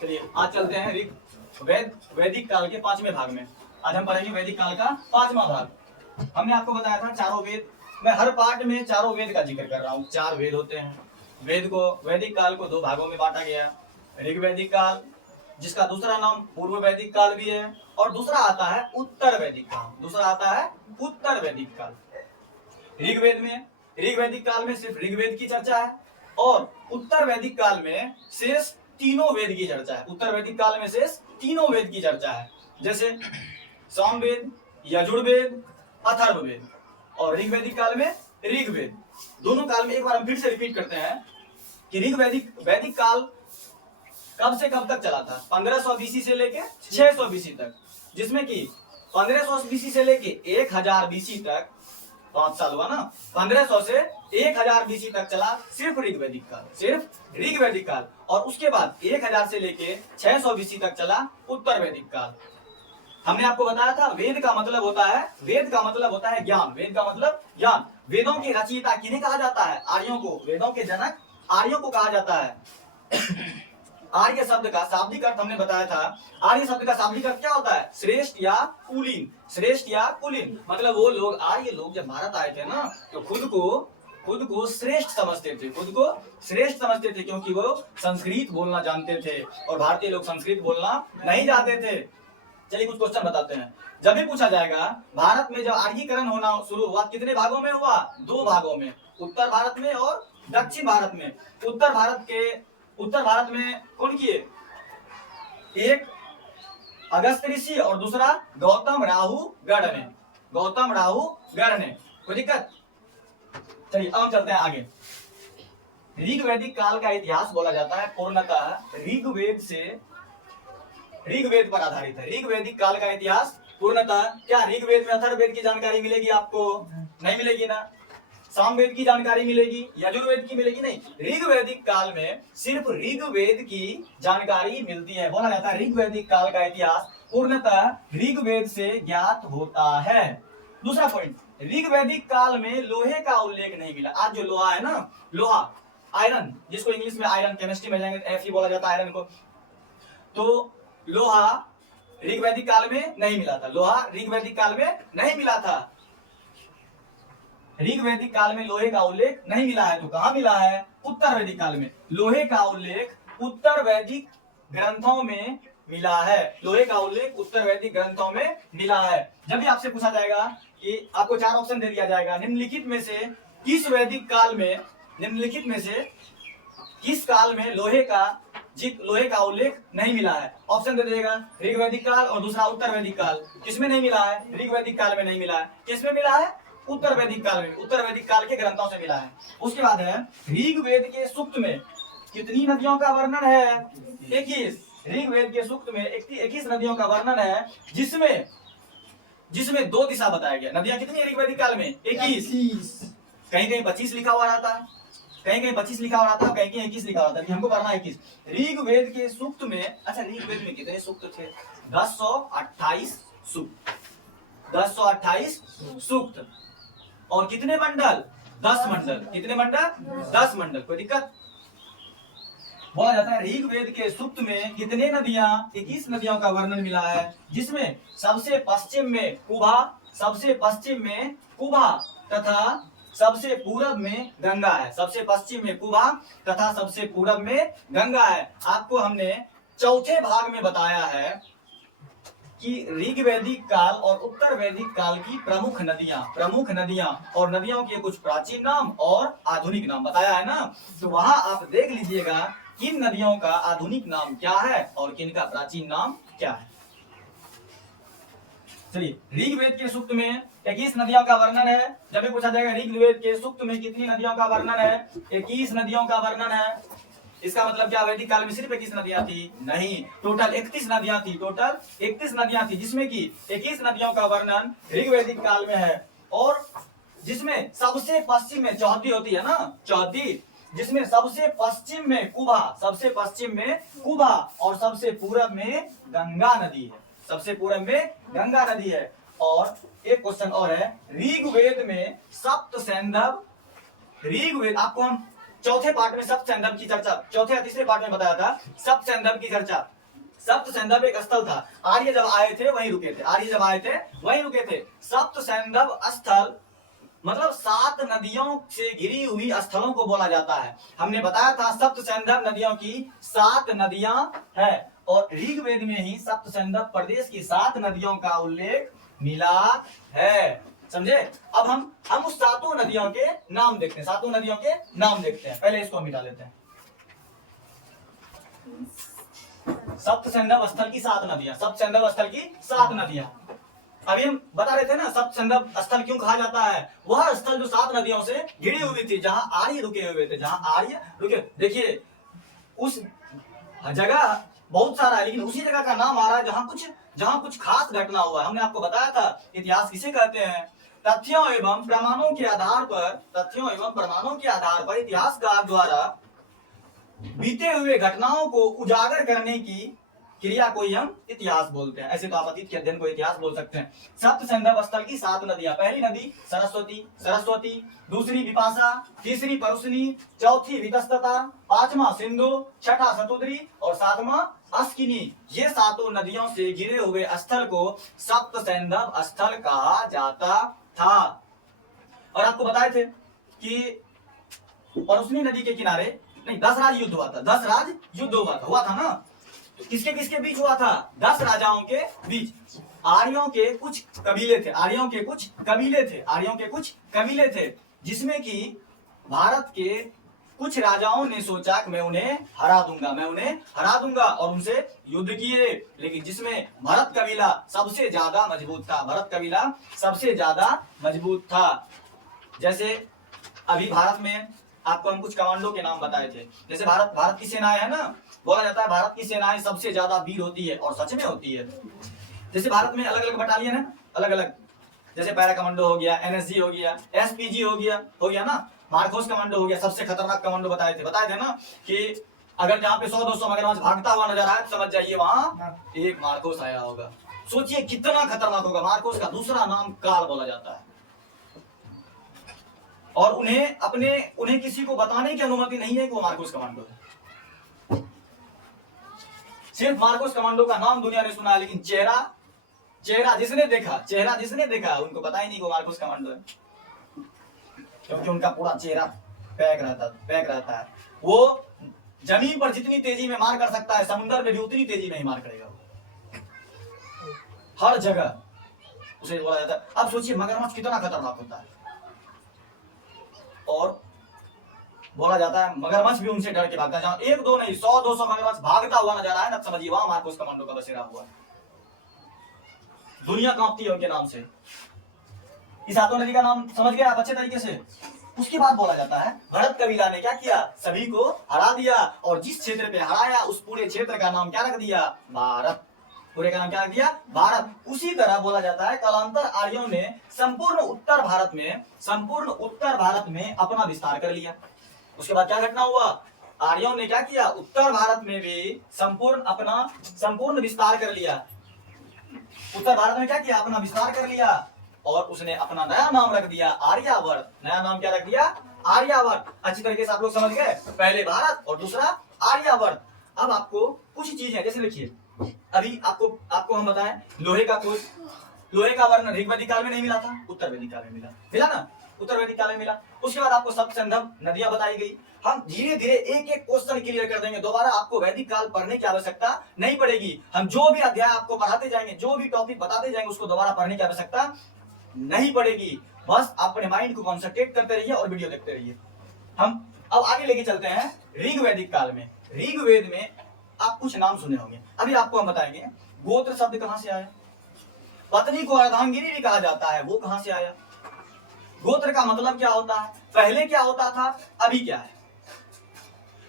चलिए आज चलते हैं वैदिक काल के 5वें भाग में। आज हम पढ़ेंगे वैदिक काल का 5वां भाग। हमने आपको बताया था चारों वेद, मैं हर पार्ट में चारों वेद का जिक्र कर रहा हूँ। 4 वेद होते हैं। वैदिक काल को 2 भागों में बांटा गया। ऋग वैदिक काल, जिसका दूसरा नाम पूर्व वैदिक काल भी है, और दूसरा आता है उत्तर वैदिक काल। ऋग वैदिक काल में सिर्फ ऋग्वेद की चर्चा है, और उत्तर वैदिक काल में शेष तीनों वेद की चर्चा है। उत्तर वैदिक काल में शेष तीनों वेद की चर्चा है, जैसे सामवेद, यजुर्वेद, अथर्ववेद, और ऋग वैदिक काल में ऋग्वेद। दोनों काल में एक बार हम फिर से रिपीट करते हैं कि वैदिक काल कब से कब तक चला था? 1500 बीसी से लेके 600 बीसी तक, जिसमें कि 1500 बीसी से लेके 1000 बीसी तक 5 साल हुआ ना। 1500 से 1000 बीसी तक चला सिर्फ ऋग्वैदिक काल, और उसके बाद 1000 से लेके 600 बीसी तक चला उत्तर वैदिक काल। हमने आपको बताया था वेद का मतलब होता है ज्ञान। वेद का मतलब ज्ञान। वेदों की रचयिता किन्हें कहा जाता है? आर्यों को। वेदों के जनक आर्यों को कहा जाता है। आर्य शब्द का शाब्दिक अर्थ हमने बताया था। आर्य शब्द का शाब्दिक अर्थ क्या होता है? श्रेष्ठ या कुलीन। मतलब वो लोग, आर्य लोग जब भारत आए थे ना, तो खुद को श्रेष्ठ समझते थे, क्योंकि वो संस्कृत बोलना जानते थे, और भारतीय लोग संस्कृत बोलना नहीं जानते थे। चलिए कुछ क्वेश्चन बताते हैं। जब भी पूछा जाएगा भारत में जब आर्यीकरण होना शुरू हुआ, कितने भागों में हुआ? 2 भागों में, उत्तर भारत में और दक्षिण भारत में। उत्तर भारत में कौन किए? एक अगस्त ऋषि और दूसरा गौतम राहु गढ़ ने। कोई दिक्कत? चलिए अब चलते हैं आगे। ऋग वैदिक काल का इतिहास बोला जाता है पूर्णतः ऋग्वेद पर आधारित है। ऋग वैदिक काल का इतिहास पूर्णतः, क्या ऋग्वेद में अथर्ववेद की जानकारी मिलेगी आपको? नहीं मिलेगी ना। सामवेद की जानकारी मिलेगी, यजुर्वेद की मिलेगी नहीं। ऋग्वैदिक काल में सिर्फ ऋग्वेद की जानकारी मिलती है। बोला जाता है ऋग्वैदिक काल का इतिहास पूर्णतः ऋग्वेद से ज्ञात होता है। दूसरा पॉइंट, ऋग्वैदिक काल में लोहे का उल्लेख नहीं मिला। आज जो लोहा है ना, लोहा, आयरन, जिसको इंग्लिश में आयरन, केमिस्ट्री में जाएंगे Fe बोला जाता है आयरन को, तो लोहा ऋग्वैदिक काल में नहीं मिला था। ऋग्वैदिक काल में लोहे का उल्लेख नहीं मिला है, तो कहां मिला है? उत्तर वैदिक काल में। लोहे का उल्लेख उत्तर वैदिक ग्रंथों में मिला है। जब भी आपसे पूछा जाएगा कि आपको 4 ऑप्शन दे दिया जाएगा, निम्नलिखित में से किस काल में लोहे का उल्लेख नहीं मिला है? ऑप्शन दे देगा ऋग्वैदिक काल और दूसरा उत्तर वैदिक काल। किसमें नहीं मिला है? ऋग्वैदिक काल में नहीं मिला है। किसमें मिला है? उत्तर वैदिक काल में। उत्तर वैदिक काल के ग्रंथों से मिला है। उसके बाद है ऋग्वेद के सूक्त में कितनी नदियों का वर्णन है? 21। ऋग्वेद के सूक्त में 21 नदियों का वर्णन है, जिसमें 2 दिशा बताया गया। नदियां कितनी है ऋग्वैदिक काल में? 21। कहीं 25 लिखा हुआ रहता है, कहीं 25 लिखा हुआ रहता है, कहीं 21 लिखा हुआ रहता है। हमको करना है 21। ऋग्वेद के सूक्त में, अच्छा ऋग्वेद में कितने सूक्त थे? 1028 सूक्त। और कितने मंडल? 10 मंडल। कितने मंडल? 10 मंडल। कोई दिक्कत? बोला जाता है ऋग्वेद के सूक्त में कितने नदियां? 21 नदियों का वर्णन मिला है, जिसमें सबसे पश्चिम में कुबा तथा सबसे पूरब में गंगा है। सबसे पश्चिम में कुबा तथा सबसे पूरब में गंगा है। आपको हमने चौथे भाग में बताया है कि ऋग्वैदिक काल और उत्तर वैदिक काल की प्रमुख नदियां और नदियों के कुछ प्राचीन नाम और आधुनिक नाम बताया है ना। तो वहां आप देख लीजिएगा किन नदियों का आधुनिक नाम क्या है और किन का प्राचीन नाम क्या है। चलिए, ऋग्वेद के सूक्त में 21 नदियों का वर्णन है। जब भी पूछा जाएगा ऋग्वेद के सूक्त में कितनी नदियों का वर्णन है? 21 नदियों का वर्णन है। इसका मतलब क्या वैदिक काल में सिर्फ 21 नदियां थी? नहीं, टोटल 31 नदियां थी, जिसमें कि 21 नदियों का वर्णन ऋग्वैदिक काल में है, और जिसमें सबसे पश्चिम में चौहदी होती है ना, चौहदी, जिसमें सबसे पश्चिम में कुबा और सबसे पूरब में गंगा नदी है। और एक क्वेश्चन और है, ऋग्वेद में सप्त सैंधव, आपको हम चौथे पार्ट में सप्त सैंधव की चर्चा, चौथे या तीसरे पार्ट में बताया था सप्त सैंधव की चर्चा। सप्त सैंधव एक स्थल था, आर्य जब आए थे वहीं रुके थे, आर्य जब आए थे वहीं रुके थे। सप्त सैंधव स्थल मतलब 7 नदियों से घिरी हुई स्थलों को बोला जाता है। हमने बताया था सप्त सैंधव नदियों की 7 नदियां है, और ऋग्वेद में ही सप्त सैंधव प्रदेश की 7 नदियों का उल्लेख मिला है। समझे? अब हम उस 7 नदियों के नाम देखते हैं, 7 नदियों के नाम देखते हैं। पहले इसको मिटा लेते हैं। सप्त सैंधव स्थल की 7 नदियां, सप्त सैंधव स्थल की 7 नदियां। अभी हम बता रहे थे ना सप्त सैंधव स्थल क्यों कहा जाता है। वह स्थल जो 7 नदियों से घिरी हुई थी, जहां आर्य रुके हुए थे, जहां आर्य रुके। देखिए उस जगह बहुत सारा है, लेकिन उसी जगह का नाम आ रहा है जहां कुछ खास घटना हुआ है। हमने आपको बताया था इतिहास किसे कहते हैं। तथ्यों एवं प्रमाणों के आधार पर, तथ्यों एवं प्रमाणों के आधार पर इतिहासकार द्वारा बीते हुए घटनाओं को उजागर करने की क्रिया को ही हम इतिहास बोलते हैं। ऐसे तो आप अतीत के अध्ययन को इतिहास बोल सकते हैं। सप्त सैंधव स्थल की 7 नदियां, पहली नदी सरस्वती, दूसरी विपाशा, तीसरी परुशनी, चौथी वितस्तता, 5वां सिंधु, छठा शतुद्री और 7वां अस्किनी। ये 7 नदियों से घिरे हुए स्थल को सप्त सैंधव स्थल कहा जाता था। और आपको बताए थे कि परुशनी नदी के किनारे नहीं 10 राज युद्ध हुआ था, 10 राज युद्ध हुआ था ना। तो किसके किसके बीच हुआ था? 10 राजाओं के बीच। आर्यों के कुछ कबीले थे, आर्यों के कुछ कबीले थे, जिसमें कि भारत के कुछ राजाओं ने सोचा कि मैं उन्हें हरा दूंगा और उनसे युद्ध किए। लेकिन जिसमें भरत कबीला सबसे ज्यादा मजबूत था। जैसे अभी भारत में आपको हम कुछ कमांडो के नाम बताए थे। जैसे भारत की सेनाएं है ना, बोला जाता है भारत की सेनाएं सबसे ज्यादा वीर होती है, और सच में होती है। जैसे भारत में अलग अलग बटालियन है, अलग अलग, जैसे पैरा कमांडो हो गया, एनएसजी हो गया, एसपीजी हो गया ना, मार्कोस कमांडो हो गया। सबसे खतरनाक कमांडो बताए थे ना कि अगर जहाँ पे 100-200 मगरमच्छ भागता हुआ नजर आए तो समझ जाइए वहां एक मार्कोस आया होगा। सोचिए कितना खतरनाक होगा। मार्कोस का दूसरा नाम काल बोला जाता है, और उन्हें किसी को बताने की अनुमति नहीं है कि वो मार्कोस कमांडो है। सिर्फ मार्कोस कमांडो का नाम दुनिया ने सुना है, लेकिन चेहरा जिसने देखा उनको पता ही नहीं कि मार्कोस कमांडो है, क्योंकि उनका पूरा चेहरा पैक रहता है। वो जमीन पर जितनी तेजी में मार कर सकता है, समुद्र में भी उतनी तेजी में ही मार करेगा। हर जगह उसे बोला जाता है। अब सोचिए मगरमच्छ कितना खतरनाक होता है, और बोला जाता है मगरमच्छ भी उनसे डर के भागता है। जहां 1-2 नहीं 100-200 मगरमच्छ भागता हुआ नजर आए ना, समझिए वहां मार्कोस कमांडो का बसेरा हुआ है। दुनिया कांपती है उनके नाम से। इस 7 नदी का नाम समझ गए आप अच्छे तरीके से। उसके बाद बोला जाता है भरत कबीला ने क्या किया, सभी को हरा दिया, और जिस क्षेत्र पे हराया उस पूरे क्षेत्र का नाम क्या रख दिया? भारत। पूरे का नाम क्या रख दिया? भारत। उसी तरह बोला जाता है कालांतर आर्यों ने संपूर्ण उत्तर भारत में अपना विस्तार कर लिया। उसके बाद क्या घटना हुआ? आर्यों ने क्या किया? उत्तर भारत में भी संपूर्ण विस्तार कर लिया। उत्तर भारत में क्या किया? अपना विस्तार कर लिया, और उसने अपना नया नाम रख दिया आर्यावर्त। नया नाम क्या रख दिया? आर्यावर्त। अच्छी तरीके से आप लोग समझ गए, पहले भारत और दूसरा आर्यावर्त। अब आपको कुछ चीजें, जैसे देखिए अभी आपको हम बताएं लोहे का वर्ण ऋग्वैदिक काल में नहीं मिला था, उत्तर वैदिक काल में मिला ना, उत्तर वैदिक काल में मिला। उसके बाद आपको सप्त सैंधव नदियां बताई गई। हम धीरे धीरे एक एक क्वेश्चन क्लियर कर देंगे, दोबारा आपको वैदिक काल पढ़ने की आवश्यकता नहीं पड़ेगी। हम जो भी अध्याय आपको पढ़ाते जाएंगे, जो भी टॉपिक बताते जाएंगे, उसको दोबारा पढ़ने की आवश्यकता नहीं पड़ेगी। बस अपने माइंड को कॉन्सेंट्रेट करते रहिए और वीडियो देखते रहिए। हम अब आगे लेके चलते हैं ऋग्वैदिक काल में। ऋग्वेद में आप कुछ नाम सुने होंगे, अभी आपको हम बताएंगे। गोत्र शब्द कहां से आया? पत्नी को अर्धांगिनी भी कहा जाता है, वो कहां से आया? गोत्र का मतलब क्या होता है? पहले क्या होता था, अभी क्या है?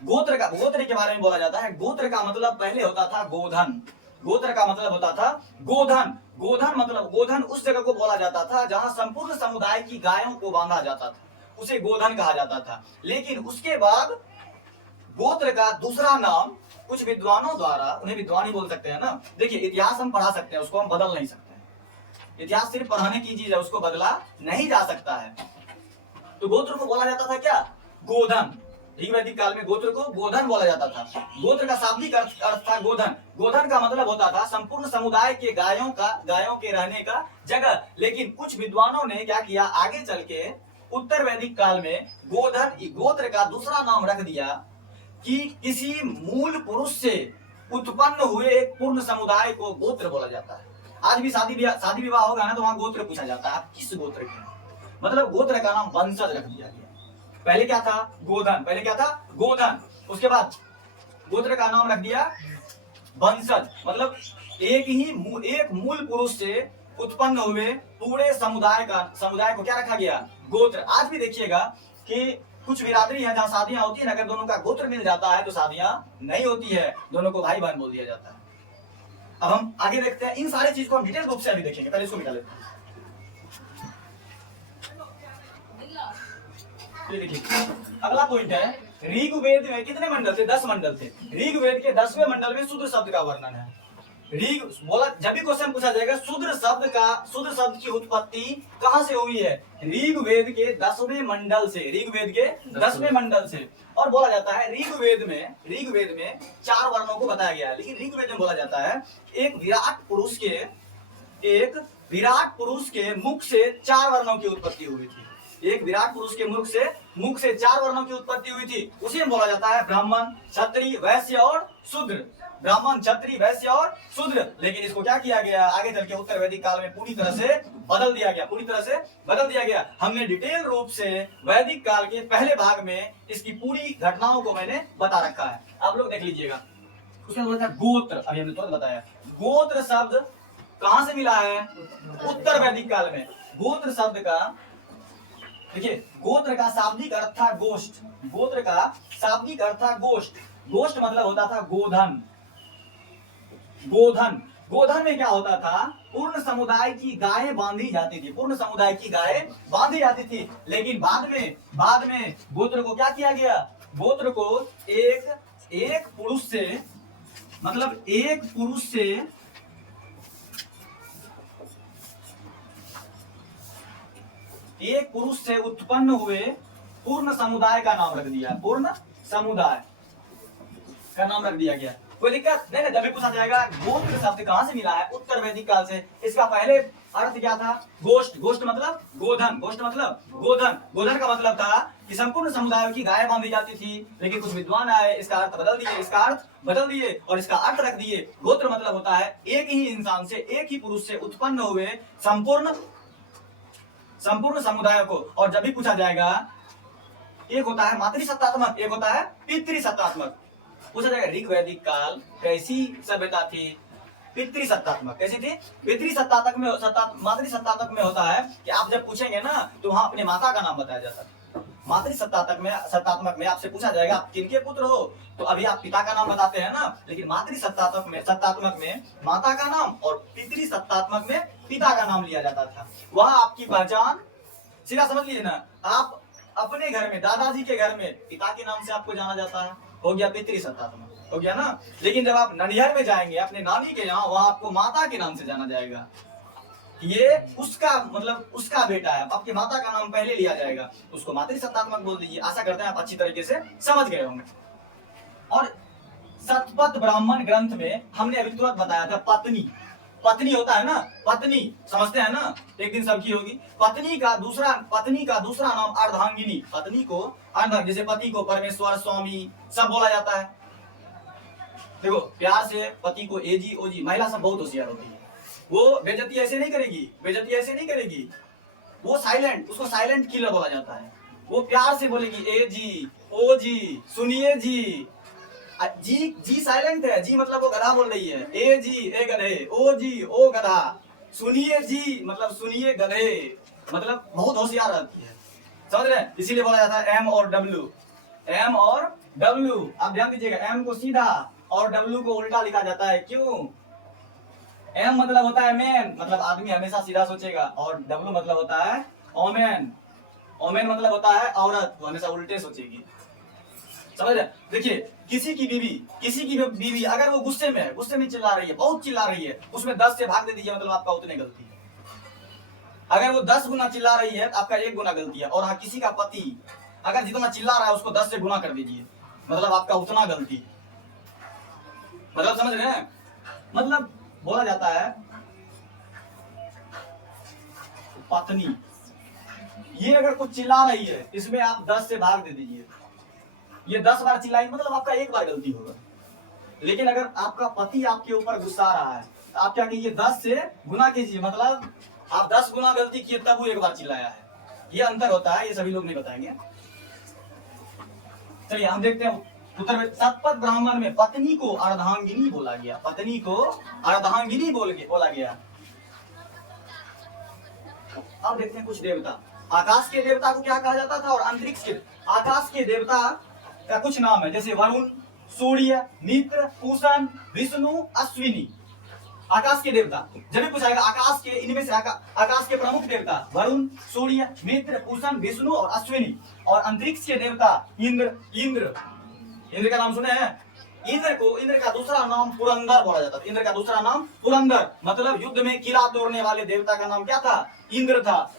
गोत्र के बारे में बोला जाता है। गोत्र का मतलब पहले होता था गोधन। गोत्र का मतलब होता था गोधन। गोधन उस जगह को बोला जाता था जहां संपूर्ण समुदाय की गायों को बांधा जाता था, उसे गोधन कहा जाता था। लेकिन उसके बाद गोत्र का दूसरा नाम कुछ विद्वानों द्वारा, उन्हें विद्वान ही बोल सकते हैं ना। देखिए इतिहास हम पढ़ा सकते हैं, उसको हम बदल नहीं सकते। इतिहास सिर्फ पढ़ाने की चीज है, उसको बदला नहीं जा सकता है। तो गोत्र को बोला जाता था क्या? गोधन। ऋग वैदिक काल में गोत्र को गोधन बोला जाता था। गोत्र का शाब्दिक अर्थ था गोधन। गोधन का मतलब होता था संपूर्ण समुदाय के गायों के रहने का जगह। लेकिन कुछ विद्वानों ने क्या किया, आगे चल के उत्तर वैदिक काल में गोधन गोत्र का दूसरा नाम रख दिया कि किसी मूल पुरुष से उत्पन्न हुए एक पूर्ण समुदाय को गोत्र बोला जाता है। आज भी शादी विवाह होगा ना तो वहां गोत्र पूछा जाता है, आप किस गोत्र के, मतलब गोत्र का नाम वंशज रख दिया गया। पहले क्या था, गोधन, पहले क्या था, गोधन, उसके बाद गोत्र का नाम रख दिया वंशज, मतलब एक मूल पुरुष से उत्पन्न हुए पूरे समुदाय को क्या रखा गया, गोत्र। आज भी देखिएगा कि कुछ बिरादरी है जहाँ शादियां होती है ना, अगर दोनों का गोत्र मिल जाता है तो शादियां नहीं होती है, दोनों को भाई बहन बोल दिया जाता है। अब हम आगे देखते हैं, इन सारे चीज को हम डिटेल रूप से अभी देखेंगे, पहले इसको मिटा लेते हैं। देखिए अगला पॉइंट है, ऋग्वेद में कितने मंडल थे, 10 मंडल थे। ऋग्वेद के 10वें मंडल में शूद्र शब्द का वर्णन है। ऋग बोला, जब भी क्वेश्चन पूछा जाएगा शूद्र शब्द की उत्पत्ति कहां से हुई है, ऋग्वेद के 10वें मंडल से, ऋग्वेद के 10वें मंडल से। और बोला जाता है ऋग्वेद में 4 वर्णों को बताया गया है, लेकिन ऋग्वेद में बोला जाता है एक विराट पुरुष के मुख से 4 वर्णों की उत्पत्ति हुई थी। एक विराट पुरुष के मुख से 4 वर्णों की उत्पत्ति हुई थी। उसी में बोला जाता है ब्राह्मण, क्षत्रिय, वैश्य और शूद्र। ब्राह्मण, क्षत्रिय, वैश्य और शूद्र। लेकिन इसको क्या किया गया, आगे चल के उत्तर वैदिक काल में पूरी तरह से बदल दिया गया। हमने डिटेल रूप से वैदिक काल के पहले भाग में इसकी पूरी घटनाओं को मैंने बता रखा है, आप लोग देख लीजिएगा। उसमें बोला था गोत्र, अभी हमने तुरंत बताया। गोत्र शब्द कहां से मिला है, उत्तर वैदिक काल में। गोत्र शब्द का देखिए, गोत्र का शाब्दिक अर्थ था गोष्ठ। गोत्र का शाब्दिक अर्थ था गोष्ठ। गोष्ठ मतलब होता था गोधन। गोधन में क्या होता था, पूर्ण समुदाय की गायें बांधी जाती थी। लेकिन बाद में गोत्र को क्या किया गया, गोत्र को एक पुरुष से, मतलब एक पुरुष से उत्पन्न हुए पूर्ण समुदाय का नाम रख दिया, पूर्ण समुदाय का नाम रख दिया गया। कोई दिक्कत नहीं, जब भी पूछा जाएगा गोत्र शब्द कहां से मिला है, उत्तर वैदिक काल से। इसका पहले अर्थ क्या था, गोष्ठ मतलब गोधन। गोधन का मतलब था कि संपूर्ण समुदाय की गायें बांधी जाती थी। लेकिन कुछ विद्वान आए, इसका अर्थ बदल दिए और इसका अर्थ रख दिए। गोत्र मतलब होता है एक ही इंसान से, एक ही पुरुष से उत्पन्न हुए संपूर्ण समुदाय को। और जब भी पूछा जाएगा, एक होता है मातृसत्तात्मक, एक होता है पितृसत्तात्मक। पूछा जाएगा ऋग वैदिक काल कैसी सभ्यता थी, पितृसत्तात्मक। कैसी थी, पितृसत्तात्मक में, मातृसत्तात्मक में होता है कि आप जब पूछेंगे ना तो वहां अपने माता का नाम बताया जाता है। मातृसत्तात्मक में आपसे पूछा जाएगा आप किनके पुत्र हो, तो अभी आप पिता का नाम बताते हैं ना, लेकिन मातृसत्तात्मक में माता का नाम और पितृसत्तात्मक में पिता का नाम लिया जाता था। वह आपकी पहचान, सीधा समझ लीजिए ना, आप अपने घर में, दादाजी के घर में पिता के नाम से आपको जाना जाता है, हो गया पितृसत्तात्मक, हो गया ना। लेकिन जब आप ननिहाल में जाएंगे अपने नानी के यहाँ, वहां आपको माता के नाम से जाना जाएगा। ये उसका बेटा है, आपकी माता का नाम पहले लिया जाएगा, उसको मातृसत्तात्मक बोल दीजिए। आशा करते हैं आप अच्छी तरीके से समझ गए होंगे। और शतपथ ब्राह्मण ग्रंथ में हमने अभी तुरंत बताया था पत्नी होता है ना, पत्नी समझते हैं ना, एक दिन सबकी होगी। पत्नी का दूसरा नाम अर्धांगिनी। पत्नी को जैसे पति को परमेश्वर, स्वामी सब बोला जाता है। देखो प्यार से पति को एजी ओजी, महिला सब बहुत होशियार होती है, वो बेइज्जती ऐसे नहीं करेगी, वो साइलेंट, उसको साइलेंट किलर बोला जाता है। वो प्यार से बोलेगी ए जी, ओ जी, सुनिए जी। जी साइलेंट है, जी मतलब वो गधा बोल रही है। ए जी ए गधे, ओ जी ओ गधा, सुनिए जी मतलब सुनिए गधे, मतलब बहुत होशियार रहती है, समझ रहे हैं। इसीलिए बोला जाता है एम और डब्ल्यू। आप ध्यान दीजिएगा, एम को सीधा और डब्ल्यू को उल्टा लिखा जाता है। क्यों, एम मतलब होता है मैन, मतलब आदमी हमेशा सीधा सोचेगा, और डब्ल्यू मतलब होता है ओमेन मतलब होता है औरत, वो हमेशा उल्टे सोचेगी, समझ रहे। देखिए किसी की बीवी अगर वो गुस्से में चिल्ला रही है, बहुत चिल्ला रही है, उसमें 10 से भाग दे दीजिए, मतलब आपका उतने गलती है। अगर वो 10 गुना चिल्ला रही है तो आपका 1 गुना गलती है। और हाँ, किसी का पति अगर जितना चिल्ला रहा है उसको 10 से गुना कर दीजिए, मतलब आपका उतना गलती। मतलब समझ रहे हैं? मतलब बोला जाता है पत्नी, ये अगर कुछ चिल्ला रही है इसमें आप 10 से भाग दे दीजिए। ये 10 बार चिल्लाई मतलब आपका एक बार गलती होगा। लेकिन अगर आपका पति आपके ऊपर गुस्सा रहा है तो आप क्या कीजिए, 10 से गुना कीजिए, मतलब आप 10 गुना गलती किए तब वो एक बार चिल्लाया है। ये अंतर होता है, ये सभी लोग नहीं बताएंगे। चलिए हम देखते हैं उत्तर में। शतपथ ब्राह्मण में पत्नी को अर्धांगिनी बोला गया, पत्नी को अर्धांगिनी बोला गया। अब देखते हैं कुछ देवता। आकाश के देवता को क्या कहा जाता था और अंतरिक्ष के, आकाश के देवता का कुछ नाम है, जैसे वरुण, सूर्य, मित्र, पूषण, विष्णु, अश्विनी। आकाश के देवता जब भी पूछाएगा आकाश के, इनमें से आकाश के प्रमुख देवता वरुण, सूर्य, मित्र, पूषण, विष्णु और अश्विनी। और अंतरिक्ष के देवता इंद्र। इंद्र का नाम सुने हैं? इंद्र का दूसरा नाम पुरंदर बोला जाता था। इंद्र का दूसरा नाम पुरंदर, मतलब युद्ध में किला तोड़ने वाले देवता का नाम क्या था? इंद्र था।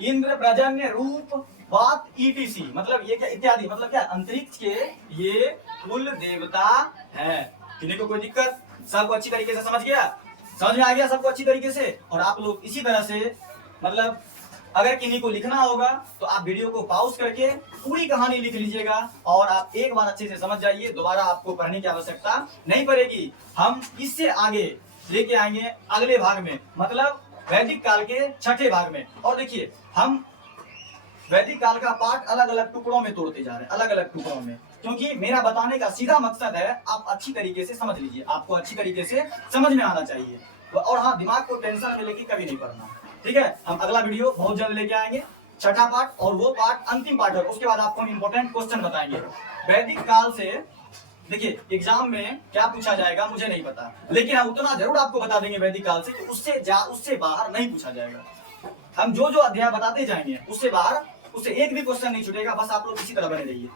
इंद्र, प्रजन्य, रूप, बात, ईटीसी, मतलब ये क्या इत्यादि, मतलब क्या अंतरिक्ष के ये कुल देवता है। किसी को कोई दिक्कत? सबको अच्छी तरीके से समझ में आ गया सबको अच्छी तरीके से। और आप लोग इसी तरह से, मतलब अगर किन्हीं को लिखना होगा तो आप वीडियो को पॉज करके पूरी कहानी लिख लीजिएगा और आप एक बार अच्छे से समझ जाइए, दोबारा आपको पढ़ने की आवश्यकता नहीं पड़ेगी। हम इससे आगे लेके आएंगे अगले भाग में, मतलब वैदिक काल के छठे भाग में। और देखिए हम वैदिक काल का पाठ अलग अलग टुकड़ों में तोड़ते जा रहे हैं, अलग अलग टुकड़ों में, क्योंकि मेरा बताने का सीधा मकसद है आप अच्छी तरीके से समझ लीजिए, आपको अच्छी तरीके से समझ में आना चाहिए। और हाँ, दिमाग को टेंशन में लेके कभी नहीं पढ़ना, ठीक है? हम अगला वीडियो बहुत जल्द लेके आएंगे, छठा पार्ट, और वो पार्ट अंतिम पार्ट है। उसके बाद आपको हम इंपॉर्टेंट क्वेश्चन बताएंगे वैदिक काल से। देखिए एग्जाम में क्या पूछा जाएगा मुझे नहीं पता, लेकिन हम उतना जरूर आपको बता देंगे वैदिक काल से कि उससे बाहर नहीं पूछा जाएगा। हम जो जो अध्याय बताते जाएंगे उससे बाहर, उससे एक भी क्वेश्चन नहीं छूटेगा। बस आप लोग इसी तरह बने रहिए।